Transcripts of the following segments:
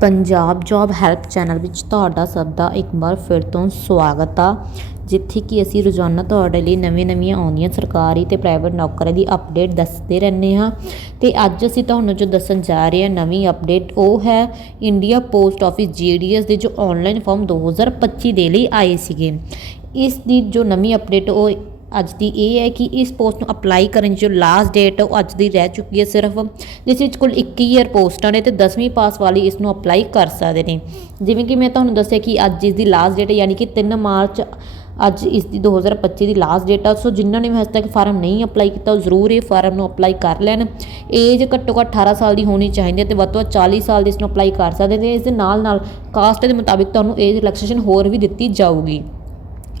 Punjab job help channel ਵਿੱਚ ਤੁਹਾਡਾ ਸਭ ਦਾ ਇੱਕ ਵਾਰ ਫਿਰ ਤੋਂ ਸਵਾਗਤ ਆ। ਜਿੱਥੇ ਕਿ ਅਸੀਂ ਰੋਜ਼ਾਨਾ ਤੁਹਾਡੇ ਲਈ ਨਵੀਆਂ-ਨਵੀਆਂ ਆਉਂਦੀਆਂ ਸਰਕਾਰੀ ਤੇ ਪ੍ਰਾਈਵੇਟ ਨੌਕਰੀਆਂ ਦੀ ਅਪਡੇਟ ਦੱਸਦੇ ਰਹਿੰਦੇ ਹਾਂ। ਤੇ ਅੱਜ ਅਸੀਂ ਤੁਹਾਨੂੰ ਜੋ ਦੱਸਣ ਜਾ ਰਹੇ ਹਾਂ ਨਵੀਂ ਅਪਡੇਟ ਉਹ ਹੈ ਇੰਡੀਆ ਪੋਸਟ ਆਫਿਸ ਜੀਡੀਐਸ ਦੇ ਜੋ ਆਨਲਾਈਨ ਫਾਰਮ 2025 ਦੇ ਲਈ ਆਏ ਸੀਗੇ। ਇਸ ਦੀ ਜੋ ਨਵੀਂ ਅਪਡੇਟ ਉਹ ਅੱਜ ਦੀ ਇਹ ਹੈ ਕਿ ਇਸ ਪੋਸਟ ਨੂੰ ਅਪਲਾਈ ਕਰਨ ਦੀ ਜੋ ਲਾਸਟ ਡੇਟ ਉਹ ਅੱਜ ਦੀ ਰਹਿ ਚੁੱਕੀ ਹੈ ਸਿਰਫ, ਜਿਸ ਵਿੱਚ ਕੁੱਲ 21 ਈਅਰ ਪੋਸਟਾਂ ਨੇ ਤੇ 10ਵੀਂ ਪਾਸ ਵਾਲੀ ਇਸ ਨੂੰ ਅਪਲਾਈ ਕਰ ਸਕਦੇ ਨੇ। ਜਿਵੇਂ ਕਿ ਮੈਂ ਤੁਹਾਨੂੰ ਦੱਸਿਆ ਕਿ ਅੱਜ ਇਸ ਦੀ ਲਾਸਟ ਡੇਟ ਯਾਨੀ ਕਿ 3 ਮਾਰਚ ਅੱਜ ਇਸ ਦੀ 2025 ਦੀ ਲਾਸਟ ਡੇਟ ਆ, ਸੋ ਜਿਨ੍ਹਾਂ ਨੇ ਵੀ ਹਜੇ ਤੱਕ ਫਾਰਮ ਨਹੀਂ ਅਪਲਾਈ ਕੀਤਾ, ਉਹ ਜ਼ਰੂਰ ਇਹ ਫਾਰਮ ਨੂੰ ਅਪਲਾਈ ਕਰ ਲੈਣ। ਏਜ ਘੱਟੋ ਘੱਟ 18 ਸਾਲ ਦੀ ਹੋਣੀ ਚਾਹੀਦੀ ਹੈ ਤੇ ਵੱਧ ਤੋਂ ਵੱਧ 40 ਸਾਲ ਦੀ ਇਸ ਨੂੰ ਅਪਲਾਈ ਕਰ ਸਕਦੇ ਨੇ। ਇਸ ਦੇ ਨਾਲ ਨਾਲ ਕਾਸਟ ਦੇ ਮੁਤਾਬਿਕ ਤੁਹਾਨੂੰ ਏਜ ਰਿਲੈਕਸੇਸ਼ਨ ਹੋਰ ਵੀ ਦਿੱਤੀ ਜਾਊਗੀ।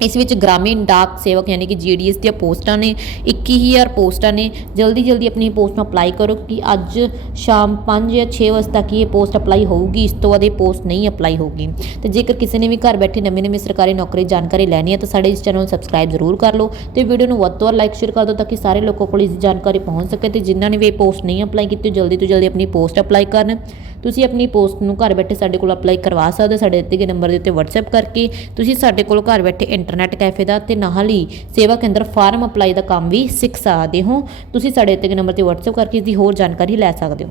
ਇਸ ਵਿੱਚ ਗ੍ਰਾਮੀਣ ਡਾਕ ਸੇਵਕ ਯਾਨੀ ਕਿ ਜੀਡੀਐਸ ਦੀਆਂ ਪੋਸਟਾਂ ਨੇ 21000 ਪੋਸਟਾਂ ਨੇ। ਜਲਦੀ ਜਲਦੀ ਆਪਣੀ ਪੋਸਟ ਨੂੰ ਅਪਲਾਈ ਕਰੋ ਕਿ ਅੱਜ ਸ਼ਾਮ 5 ਜਾਂ 6 ਵਜੇ ਤੱਕ ਹੀ ਇਹ ਪੋਸਟ ਅਪਲਾਈ ਹੋਊਗੀ। ਇਸ ਤੋਂ ਬਾਅਦ ਇਹ ਪੋਸਟ ਨਹੀਂ ਅਪਲਾਈ ਹੋਊਗੀ। ਤੇ ਜੇਕਰ ਕਿਸੇ ਨੇ ਵੀ ਘਰ ਬੈਠੇ ਨਵੇਂ ਨਵੇਂ ਸਰਕਾਰੀ ਨੌਕਰੀ ਦੀ ਜਾਣਕਾਰੀ ਲੈਣੀ ਹੈ, ਤਾਂ ਸਾਡੇ ਇਸ ਚੈਨਲ ਨੂੰ ਸਬਸਕ੍ਰਾਈਬ ਜ਼ਰੂਰ ਕਰ ਲਓ ਤੇ ਵੀਡੀਓ ਨੂੰ ਵੱਧ ਤੋਂ ਵੱਧ ਲਾਈਕ ਸ਼ੇਅਰ ਕਰ ਦਿਓ ਤਾਂ ਕਿ ਸਾਰੇ ਲੋਕਾਂ ਕੋਲ ਇਸ ਜਾਣਕਾਰੀ ਪਹੁੰਚ ਸਕੇ ਤੇ ਜਿਨ੍ਹਾਂ ਨੇ ਵੀ ਇਹ ਪੋਸਟ ਨਹੀਂ ਅਪਲਾਈ ਕੀਤੀ, ਉਹ ਜਲਦੀ ਤੋਂ ਜਲਦੀ ਆਪਣੀ ਪੋਸਟ ਅਪਲਾਈ ਕਰਨ। ਤੁਸੀਂ ਆਪਣੀ ਪੋਸਟ ਨੂੰ ਘਰ ਬੈਠੇ ਸਾਡੇ ਕੋਲ ਅਪਲਾਈ ਕਰਵਾ ਸਕਦੇ ਹੋ, ਸਾਡੇ ਦਿੱਤੇ ਗਏ ਨੰਬਰ ਦੇ ਉੱਤੇ WhatsApp ਕਰਕੇ। ਤੁਸੀਂ ਸਾਡੇ ਕੋਲ ਘਰ ਬੈਠੇ ਇੰਟਰਨੈਟ ਕੈਫੇ ਦਾ ਤੇ ਨਾਲ ਹੀ ਸੇਵਾ ਕੇਂਦਰ ਫਾਰਮ ਅਪਲਾਈ ਦਾ ਕੰਮ ਵੀ ਸਿੱਖ ਸਕਦੇ ਹੋ। ਤੁਸੀਂ ਸਾਡੇ ਦਿੱਤੇ ਗਏ ਨੰਬਰ ਤੇ WhatsApp ਕਰਕੇ ਇਸ ਦੀ ਹੋਰ ਜਾਣਕਾਰੀ ਲੈ ਸਕਦੇ ਹੋ।